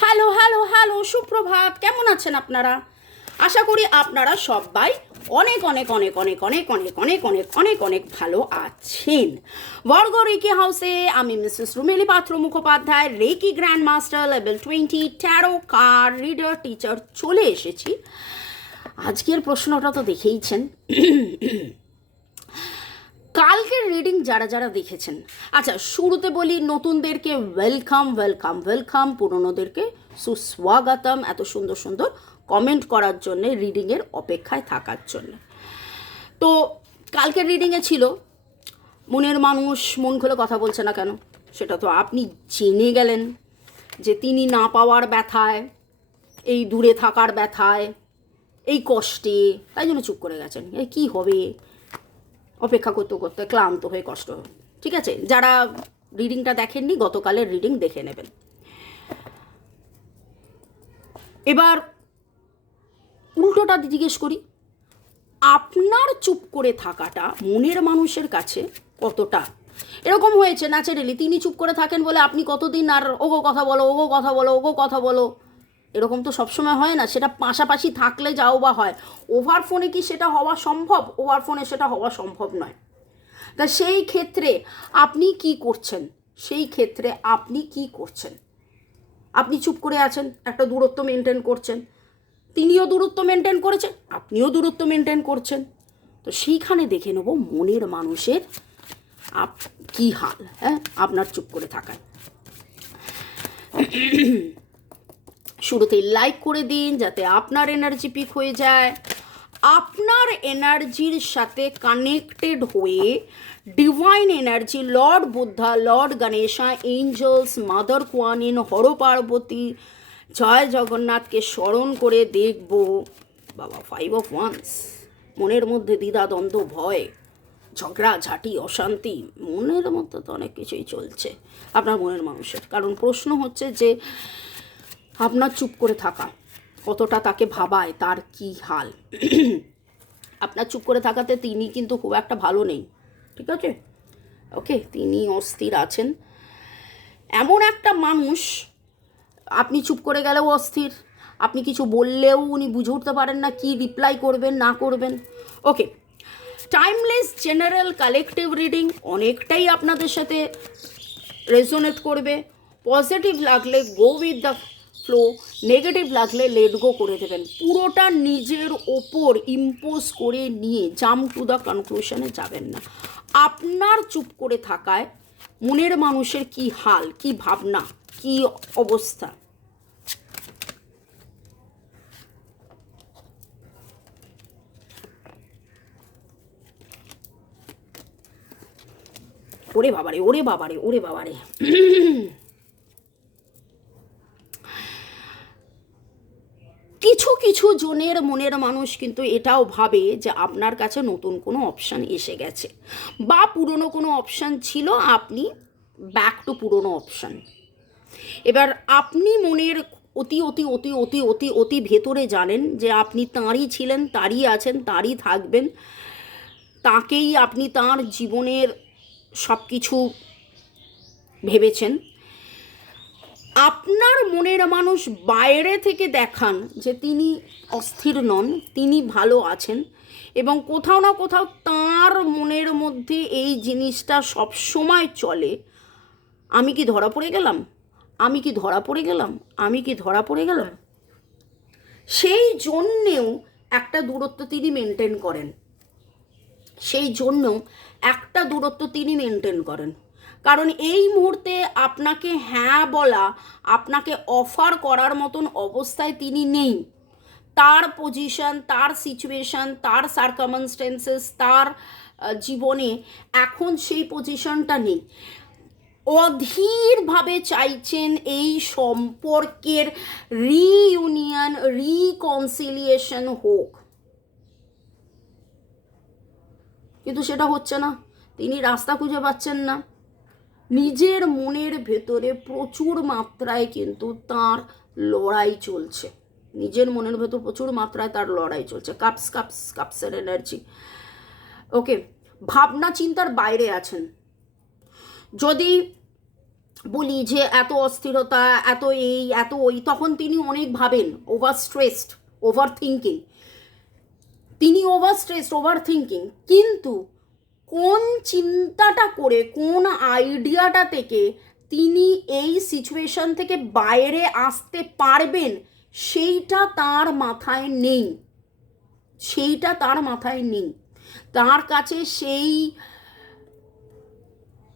Hello hello hello, সুপ্রভাত, কেমন আছেন আপনারা? আশা করি আপনারা সবাই অনেক অনেক অনেক অনেক অনেক অনেক অনেক অনেক অনেক অনেক ভালো আছেন। বর্গ রেকি হাউসে আমি Mrs Rumeli Patra Mukhopadhyay, reiki grand master level twenty, tarot card, reader, teacher চলে এসেছি। আজকের প্রশ্নটা তো দেখেইছেন। কালকের রিডিং যারা যারা দেখেছেন আচ্ছা শুরুতে বলি নতুনদেরকে ওয়েলকাম ওয়েলকাম ওয়েলকাম পুরনোদেরকে সুস্বাগতম এত সুন্দর সুন্দর কমেন্ট করার জন্যে রিডিংয়ের অপেক্ষায় থাকার জন্য। তো কালকের রিডিংয়ে ছিল, মনের মানুষ মন খুলে কথা বলছে না কেন? সেটা তো আপনি জেনে গেলেন যে তিনি না পাওয়ার ব্যথায়, এই দূরে থাকার ব্যথায়, এই কষ্টে, তাই জন্য চুপ করে গেছেন। এই কী হবে? অপেক্ষা করতে করতে ক্লান্ত হয়ে কষ্ট ঠিক আছে? যারা রিডিংটা দেখেননি, গতকালের রিডিং দেখে নেবেন। এবার উল্টোটা জিজ্ঞেস করি, আপনার চুপ করে থাকাটা মনের মানুষের কাছে কতটা? এরকম হয়েছে ন্যাচারালি তিনি চুপ করে থাকেন বলে আপনি কতদিন আর ওগো কথা বলো, ওগো কথা বলো, ওগো কথা বলো। এরকম তো সবসময় হয় না, সেটা পাশাপাশি থাকলে যাও বা হয়। ওভার ফোনে কি সেটা হওয়া সম্ভব? ওভার ফোনে সেটা হওয়া সম্ভব নয়। তা সেই ক্ষেত্রে আপনি কি করছেন? সেই ক্ষেত্রে আপনি কি করছেন? আপনি চুপ করে আছেন, একটা দূরত্ব মেনটেন করছেন। তিনিও দূরত্ব মেনটেন করেছেন, আপনিও দূরত্ব মেনটেন করছেন। তো সেইখানে দেখে নেব মনের মানুষের আপ, কী হাল হ্যাঁ? আপনার চুপ করে থাকায়। শুরুতেই লাইক করে দিন যাতে আপনার এনার্জি পিক হয়ে যায়। আপনার এনার্জির সাথে কানেক্টেড হয়ে divine energy lord Buddha lord Ganesha angels mother Kuan Yin Har Parvati জয় জগন্নাথকে স্মরণ করে দেখব। বাবা ফাইভ অফ ওয়ান্স মনের মধ্যে দ্বিধা, দ্বন্দ্ব, ভয়, ঝগড়া, ঝাঁটি, অশান্তি, মনের মধ্যে তো অনেক কিছুই চলছে। আপনার মনের মানুষের। কারণ প্রশ্ন হচ্ছে যে আপনার চুপ করে থাকা। কতটা তাকে ভাবায়, তার কি হাল? আপনার চুপ করে থাকাতে তিনি কিন্তু খুব একটা ভালো নেই, ঠিক আছে? ওকে, তিনি অস্থির আছেন। এমন একটা মানুষ, আপনি চুপ করে গেলেও অস্থির, আপনি কিছু বললেও উনি বুঝে উঠতে পারেন না কি রিপ্লাই করবেন, না করবেন। Okay timeless general collective reading অনেকটাই আপনাদের সাথে রেজোনেট করবে। পজিটিভ লাগলে go with the flow negative লাগলে লেটগো করে দেবেন। পুরোটা নিজের ওপর ইম্পোজ করে নিয়ে জাম টু দ্য কনক্লুশনে যাবেন না। আপনার চুপ করে থাকায় মনের মানুষের কি হাল, কি ভাবনা, কি অবস্থা? ওরে বাবারে ওরে বাবারে ওরে বাবারে। কিছু কিছু জনের মনের মানুষ কিন্তু এটাও ভাবে যে আপনার কাছে নতুন কোনো অপশান এসে গেছে। বা পুরনো কোনো অপশান ছিল, আপনি ব্যাক টু পুরনো অপশান এবার আপনি মনের অতি অতি অতি অতি অতি অতি ভেতরে জানেন যে আপনি তাঁরই ছিলেন, তারই আছেন, তারই থাকবেন। তাকেই আপনি তার জীবনের সব কিছু ভেবেছেন। আপনার মনের মানুষ বাইরে থেকে দেখান যে তিনি অস্থির নন, তিনি ভালো আছেন এবং কোথাও না কোথাও তার মনের মধ্যে এই জিনিসটা সব সময় চলে। আমি কি ধরা পড়ে গেলাম? আমি কি ধরা পড়ে গেলাম? আমি কি ধরা পড়ে গেলাম? সেই জন্যেও একটা দূরত্ব তিনি মেনটেন করেন। সেই জন্য একটা দূরত্ব তিনি মেনটেন করেন। কারণ এই মুহূর্তে আপনাকে হ্যাঁ বলা, আপনাকে অফার করার মতন অবস্থায় তিনি নেই। তার পজিশন তার সিচুয়েশন তার সার্কামনস্টেন্সেস তার জীবনে এখন সেই পজিশনটা নেই। অধীরভাবে চাইছেন এই সম্পর্কের রিইউনিয়ন রিকনসিলিয়েশন হোক। কিন্তু সেটা হচ্ছে না। তিনি রাস্তা খুঁজে পাচ্ছেন না। নিজের মনের ভেতরে প্রচুর মাত্রায় কিন্তু তার লড়াই চলছে। নিজের মনের ভেতর প্রচুর মাত্রায় তার লড়াই চলছে। কাপস কাপস, কাপসের এনার্জি ওকে ভাবনা চিন্তার বাইরে আছেন। যদি বলি যে এত অস্থিরতা, এত এই, এত ওই, তখন তিনি অনেক ভাবেন ওভার স্ট্রেসড ওভার থিঙ্কিং তিনি ওভার স্ট্রেসড ওভার থিঙ্কিং কিন্তু কোন চিন্তাটা করে, কোন আইডিয়াটা থেকে তিনি এই সিচুয়েশন থেকে বাইরে আসতে পারবেন, সেইটা তার মাথায় নেই। সেইটা তার মাথায় নেই। তার কাছে সেই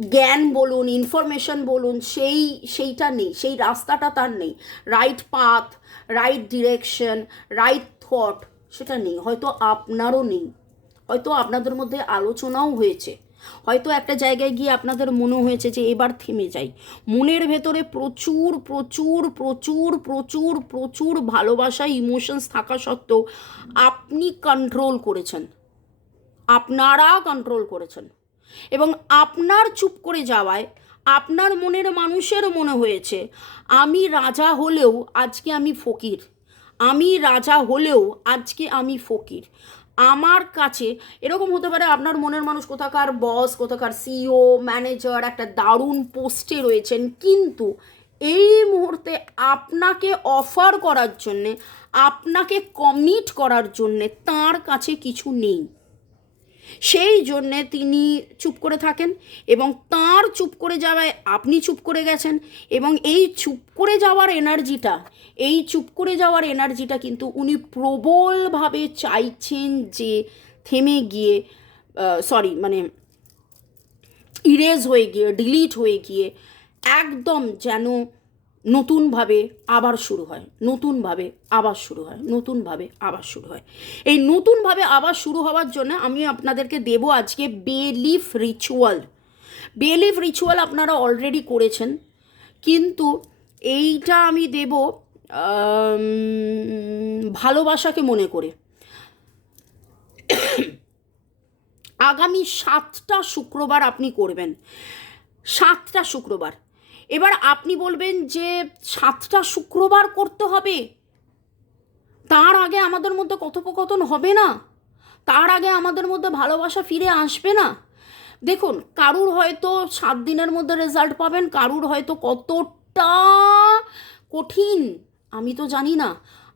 জ্ঞান বলুন ইনফরমেশন বলুন, সেই, সেইটা নেই, সেই রাস্তাটা তার নেই। Right path right direction right thought সেটা নেই, হয়তো আপনারও নেই। হয়তো আপনাদের মধ্যে আলোচনাও হয়েছে। হয়তো একটা জায়গায় গিয়ে আপনাদের মনে হয়েছে যে এবার থেমে যাই। মনের ভেতরে প্রচুর প্রচুর প্রচুর প্রচুর প্রচুর ভালোবাসা ইমোশনস থাকা সত্ত্বেও আপনি কন্ট্রোল করেছেন। আপনারা কন্ট্রোল করেছেন। এবং আপনার চুপ করে যাওয়ায় আপনার মনের মানুষের মনে হয়েছে, আমি রাজা হলেও আজকে আমি ফকির। আমি রাজা হলেও আজকে আমি ফকির। আমার কাছে এরকম হতে পারে আপনার মনের মানুষ কোথাকার বস কোথাকার সিও ম্যানেজার একটা দারুণ পোস্টে রয়েছেন। কিন্তু এই মুহূর্তে আপনাকে অফার করার জন্যে, আপনাকে কমিট করার জন্যে তার কাছে কিছু নেই। সেই জন্যে তিনি চুপ করে থাকেন এবং তার চুপ করে যাওয়ায় আপনি চুপ করে গেছেন এবং এই চুপ করে যাওয়ার এনার্জিটা, এই চুপ করে যাওয়ার এনার্জিটা কিন্তু উনি প্রবলভাবে চাইছেন যে থেমে গিয়ে সরি মানে ইরেজ হয়ে গিয়ে ডিলিট হয়ে গিয়ে একদম যেন নতুনভাবে আবার শুরু হয়, নতুনভাবে আবার শুরু হয়, নতুনভাবে আবার শুরু হয়। এই নতুনভাবে আবার শুরু হওয়ার জন্য আমি আপনাদেরকে দেব আজকে বেলিফ রিচুয়াল। বেলিফ রিচুয়াল আপনারা অলরেডি করেছেন, কিন্তু এইটা আমি দেব ভালোবাসাকে মনে করে। আগামী সাতটা শুক্রবার আপনি করবেন। সাতটা শুক্রবার। এবার আপনি বলবেন যে সাতটা শুক্রবার করতে হবে। তার আগে আমাদের মধ্যে কথোপকথন হবে না। তার আগে আমাদের মধ্যে ভালোবাসা ফিরে আসবে না। দেখুন, কারুর হয়তো সাত দিনের মধ্যে রেজাল্ট পাবেন, কারুর হয়তো কতটা কঠিন, আমি তো জানি না।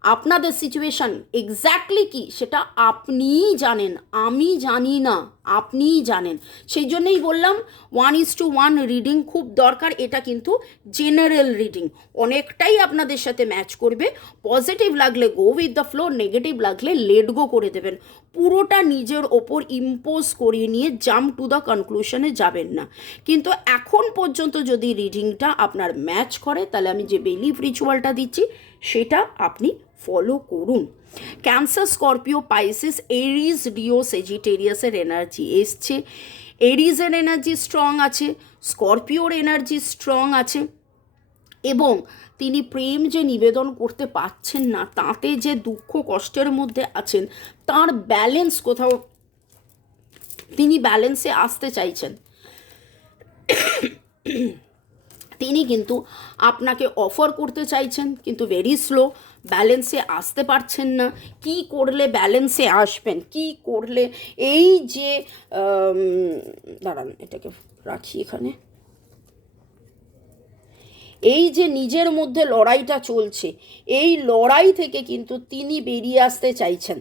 আপনাদের সিচুয়েশান এক্স্যাক্টলি কি? সেটা আপনিই জানেন, আমি জানি না, আপনিই জানেন। সেই জন্যই বললাম one is to one reading খুব দরকার, এটা কিন্তু জেনারেল রিডিং অনেকটাই আপনাদের সাথে ম্যাচ করবে। পজিটিভ লাগলে go with the flow negative লাগলে লেট গো করে দেবেন। পুরোটা নিজের ওপর ইম্পোজ করিয়ে নিয়ে জাম্প টু দ্য কনক্লুশনে যাবেন না। কিন্তু এখন পর্যন্ত যদি রিডিংটা আপনার ম্যাচ করে, তাহলে আমি যে বেলিফ রিচুয়ালটা দিচ্ছি, সেটা আপনি ফলো করুন। ক্যান্সার স্করপিও পাইসিস এরিজ ডিও সেজিটেরিয়াসের এনার্জি এসছে। এরিজের এনার্জি স্ট্রং আছে স্করপিওর এনার্জি স্ট্রং আছে। এবং তিনি প্রেম যে নিবেদন করতে পারছেন না, তাতে যে দুঃখ কষ্টের মধ্যে আছেন, তার ব্যালেন্স কোথাও তিনি ব্যালেন্সে আসতে চাইছেন। তিনি কিন্তু আপনাকে অফার করতে চাইছেন, কিন্তু ভেরি স্লো ব্যালেন্সে আসতে পারছেন না। কি করলে ব্যালেন্সে আসবেন? কি করলে এই যে দাঁড়ান, এটাকে রাখি এখানে। এই যে নিজের মধ্যে লড়াইটা চলছে, এই লড়াই থেকে কিন্তু তিনি বেরিয়ে আসতে চাইছেন।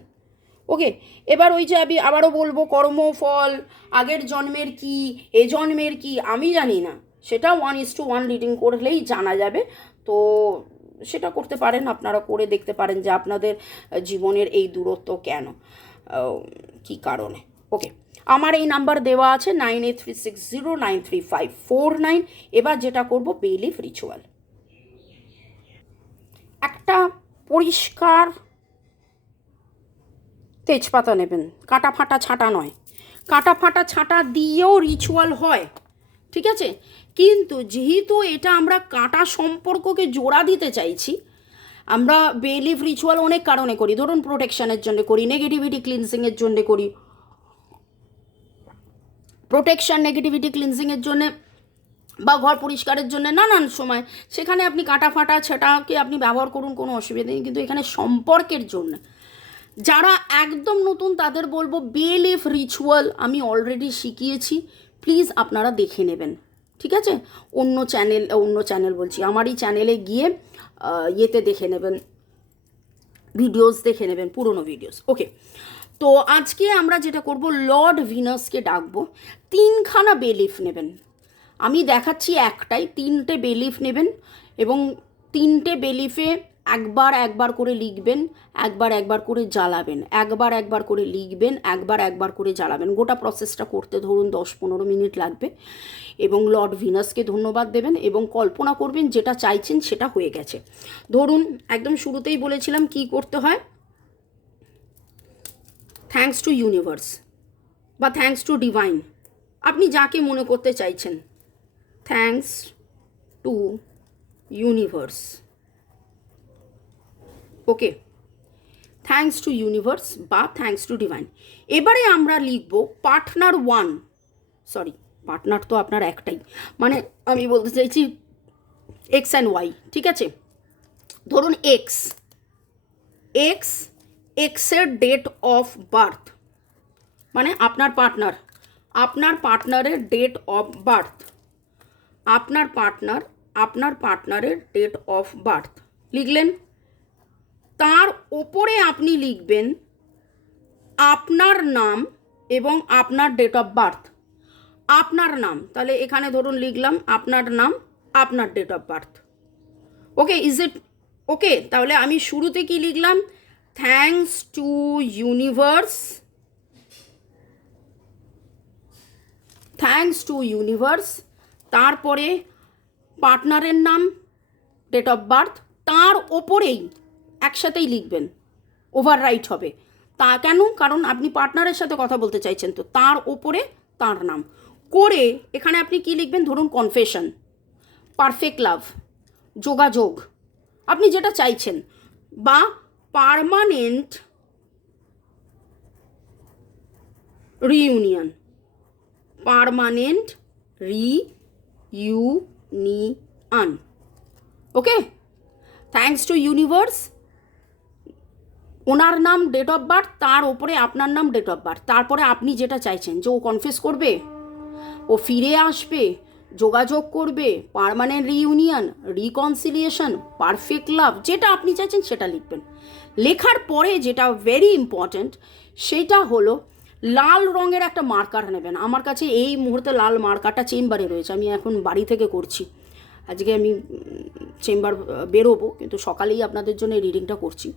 ওকে, এবার ওই যে আমি আবারও বলব, কর্মফল, আগের জন্মের কি, এ জন্মের কি, আমি জানি না। সেটা one is to one reading করলেই জানা যাবে। তো সেটা করতে পারেন, আপনারা করে দেখতে পারেন যে আপনাদের জীবনের এই দূরত্ব কেন কি কারণে। ওকে। আমার এই নাম্বার দেওয়া আছে nine eight three six zero nine three five four nine. এবার যেটা করব বেলিফ রিচুয়াল একটা পরিষ্কার তেজপাতা নেবেন। কাটা ফাটা ছাঁটা নয়। কাটা ফাটা ছাঁটা দিয়েও রিচুয়াল হয়, ঠিক আছে? কিন্তু যেহেতু এটা আমরা কাটা সম্পর্ককে জোড়া দিতে চাইছি, আমরা বেলিফ রিচুয়াল অনেক কারণে করি। ধরুন প্রোটেকশনের জন্য করি নেগেটিভিটি ক্লিনসিংয়ের জন্য করি। প্রোটেকশন নেগেটিভিটি ক্লিনসিংয়ের জন্যে বা ঘর পরিষ্কারের জন্য নানান সময়। সেখানে আপনি কাটা ফাটা সেটাকে আপনি ব্যবহার করুন, কোনো অসুবিধা নেই। কিন্তু এখানে সম্পর্কের জন্য যারা একদম নতুন, তাদের বলব বেলিফ রিচুয়াল আমি অলরেডি শিখিয়েছি। প্লিজ আপনারা দেখে নেবেন। ঠিক আছে? অন্য চ্যানেল অন্য চ্যানেল বলছি। আমারই চ্যানেলে গিয়ে ইয়েতে দেখে নেবেন। ভিডিওস দেখে নেবেন, পুরনো ভিডিওস ওকে তো আজকে আমরা যেটা করব, লর্ড ভিনাসকে ডাকবো। তিনখানা বেলিফ নেবেন। আমি দেখাচ্ছি একটাই, তিনটে বেলিফ নেবেন এবং তিনটে বেলিফে একবার একবার করে লিখবেন, একবার একবার করে জ্বালাবেন, একবার একবার করে লিখবেন, একবার একবার করে জ্বালাবেন। গোটা প্রসেসটা করতে ধরুন দশ পনেরো মিনিট লাগবে এবং লর্ড ভিনাসকে ধন্যবাদ দেবেন এবং কল্পনা করবেন যেটা চাইছেন সেটা হয়ে গেছে। ধরুন, একদম শুরুতেই বলেছিলাম কি করতে হয়? থ্যাঙ্কস টু ইউনিভার্স বা থ্যাঙ্কস টু ডিভাইন আপনি যাকে মনে করতে চাইছেন। Thanks to universe okay thanks to universe বা থ্যাঙ্কস টু ডিভাইন এবারে আমরা লিখব পার্টনার ওয়ান সরি পার্টনার তো আপনার একটাই। মানে আমি বলতে চাইছি এক্স অ্যান্ড ওয়াই ঠিক আছে? ধরুন এক্স এক্স এক্সের ডেট অফ বার্থ। মানে আপনার পার্টনার। আপনার পার্টনারের ডেট অফ বার্থ। আপনার পার্টনার, আপনার পার্টনারের ডেট অফ বার্থ। লিখলেন? তার ওপরে আপনি লিখবেন আপনার নাম এবং আপনার ডেট অফ বার্থ। আপনার নাম। তাহলে এখানে ধরুন লিখলাম, আপনার নাম, আপনার date of birth. Okay, is it okay? তাহলে আমি শুরুতে কি লিখলাম? Thanks to universe thanks to universe তারপরে পার্টনারের নাম ডেট অফ বার্থ তার ওপরেই একসাথেই লিখবেন। ওভাররাইট হবে। তা কেন? কারণ আপনি পার্টনারের সাথে কথা বলতে চাইছেন তো, তার ওপরে তার নাম। করে এখানে আপনি কি লিখবেন? ধরুন কনফেশন পারফেক্ট লাভ যোগাযোগ। আপনি যেটা চাইছেন বা permanent reunion permanent reunion okay? Thanks to universe. ওনার নাম, ডেট অফ বার্থ, তার ওপরে আপনার নাম, ডেট অফ বার্থ। তারপরে আপনি যেটা চাইছেন, যে ও কনফেস করবে, ও ফিরে আসবে, যোগাযোগ করবে, permanent reunion, reconciliation, perfect love, যেটা আপনি চাইছেন সেটা লিখবেন। লেখার পরে যেটা ভেরি ইম্পর্ট্যান্ট সেটা হলো লাল রঙের একটা মার্কার নেবেন। আমার কাছে এই মুহূর্তে লাল মার্কারটা চেম্বারে রয়েছে। আমি এখন বাড়ি থেকে করছি। আজকে আমি চেম্বার বেরোবো, কিন্তু সকালেই আপনাদের জন্য এই রিডিংটা করছি।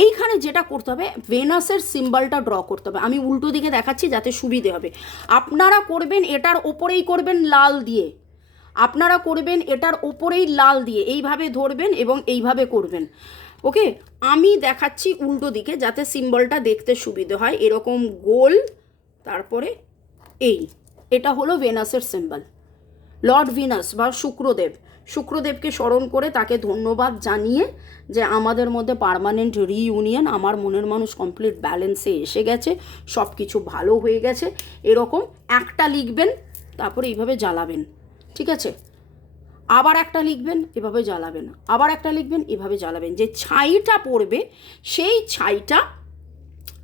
এইখানে যেটা করতে হবে ভেনাসের সিম্বলটা ড্র করতে হবে। আমি উল্টো দিকে দেখাচ্ছি যাতে সুবিধে হবে। আপনারা করবেন এটার ওপরেই করবেন লাল দিয়ে। আপনারা করবেন এটার ওপরেই লাল দিয়ে। এইভাবে ধরবেন এবং এইভাবে করবেন। ওকে, আমি দেখাচ্ছি উল্টো দিকে যাতে সিম্বলটা দেখতে সুবিধে হয়। এরকম গোল, তারপরে এই। এটা হলো ভেনাসের সিম্বল। লর্ড ভিনাস বা শুক্রদেব। শুক্রদেবকে স্মরণ করে তাকে ধন্যবাদ জানিয়ে যে আমাদের মধ্যে পার্মানেন্ট রিইউনিয়ন, আমার মনের মানুষ কমপ্লিট ব্যালেন্সে এসে গেছে সব কিছু ভালো হয়ে গেছে। এরকম একটা লিখবেন, তারপরে এইভাবে জ্বালাবেন। ঠিক আছে? আবার একটা লিখবেন, এভাবে জ্বালাবেন। আবার একটা লিখবেন, এভাবে জ্বালাবেন। যে ছাইটা পড়বে, সেই ছাইটা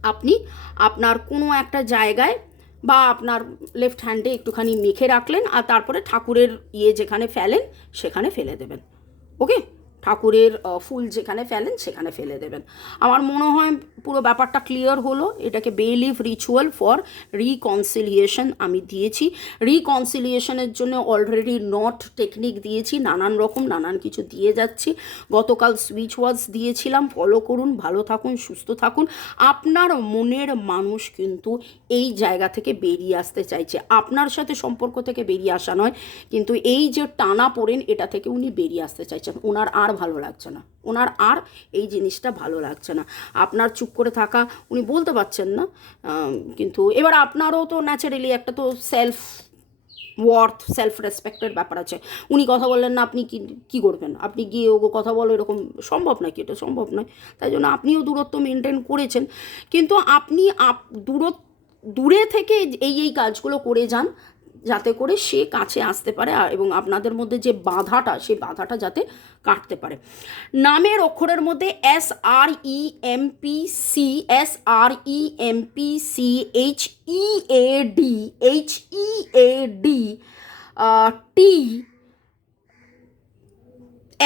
আপনি আপনার কোনো একটা জায়গায় বা আপনার লেফট হ্যান্ডে একটুখানি মেখে রাখলেন আর তারপরে ঠাকুরের ইয়ে যেখানে ফেলেন, সেখানে ফেলে দেবেন। ওকে ঠাকুরের ফুল যেখানে ফেলেন সেখানে ফেলে দেবেন। আমার মনে হয় পুরো ব্যাপারটা ক্লিয়ার হলো। এটাকে বেলিভ রিচুয়াল ফর রিকনসিলিয়েশন আমি দিয়েছি। রিকনসিলিয়েশনের জন্য অলরেডি নট টেকনিক দিয়েছি, নানান রকম, নানান কিছু দিয়ে যাচ্ছি। গতকাল সুইচ ওয়ার্ডস দিয়েছিলাম। ফলো করুন, ভালো থাকুন, সুস্থ থাকুন। আপনার মনের মানুষ কিন্তু এই জায়গা থেকে বেরিয়ে আসতে চাইছে। আপনার সাথে সম্পর্ক থেকে বেরিয়ে আসা নয়, কিন্তু এই যে টানা পড়েন, এটা থেকে উনি বেরিয়ে আসতে চাইছেন। ওনার আর ভালো লাগছে না। ওনার আর এই জিনিসটা ভালো লাগছে না। আপনার চুপ করে থাকা, উনি বলতে পারছেন না কিন্তু এবার আপনারও তো ন্যাচারালি একটা তো সেলফ ওয়ার্থ সেলফ রেসপেক্টের ব্যাপার আছে। উনি কথা বললেন না, আপনি কি, কী করবেন? আপনি গিয়ে ওগো কথা বলো, এরকম সম্ভব নাকি এটা সম্ভব নয়। তাই জন্য আপনিও দূরত্ব মেনটেন করেছেন। কিন্তু আপনি আপ দূরত্ব দূরে থেকে এই এই কাজগুলো করে যান যাতে করে সে কাছে আসতে পারে এবং আপনাদের মধ্যে যে বাধাটা, সেই বাধাটা যাতে কাটতে পারে। নামের অক্ষরের মধ্যে S R E M P C S R E M P C H E A D H E A D T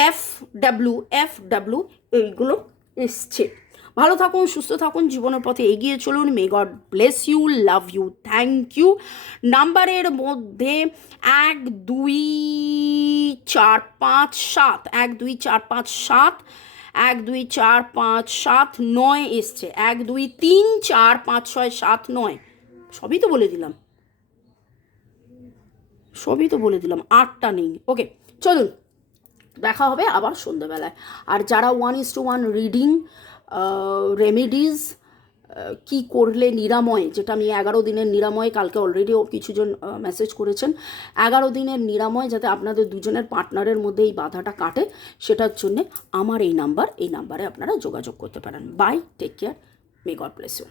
F W F W এইগুলো এসছে। ভালো থাকুন, সুস্থ থাকুন, জীবনের পথে এগিয়ে চলুন। May God bless you love you thank you নাম্বারের মধ্যে এক, দুই, চার, পাঁচ, সাত। এক, দুই, চার, পাঁচ, সাত। এক, দুই, চার, পাঁচ, সাত, নয় এসছে। এক, দুই, তিন, চার, পাঁচ, ছয়, সাত, নয়। সবই তো বলে দিলাম। সবই তো বলে দিলাম। আটটা নেই। ওকে চলুন। দেখা হবে আবার সন্ধ্যেবেলায়। আর যারা one is to one reading remedies কি করলে নিরাময়, যেটা আমি এগারো দিনের নিরাময়, কালকে অলরেডিও কিছুজন মেসেজ করেছেন। এগারো দিনের নিরাময় যাতে আপনাদের দুজনের পার্টনারের মধ্যে এই বাধাটা কাটে, সেটার জন্যে আমার এই নাম্বার এই নাম্বারে আপনারা যোগাযোগ করতে পারেন। Bye take care may God bless you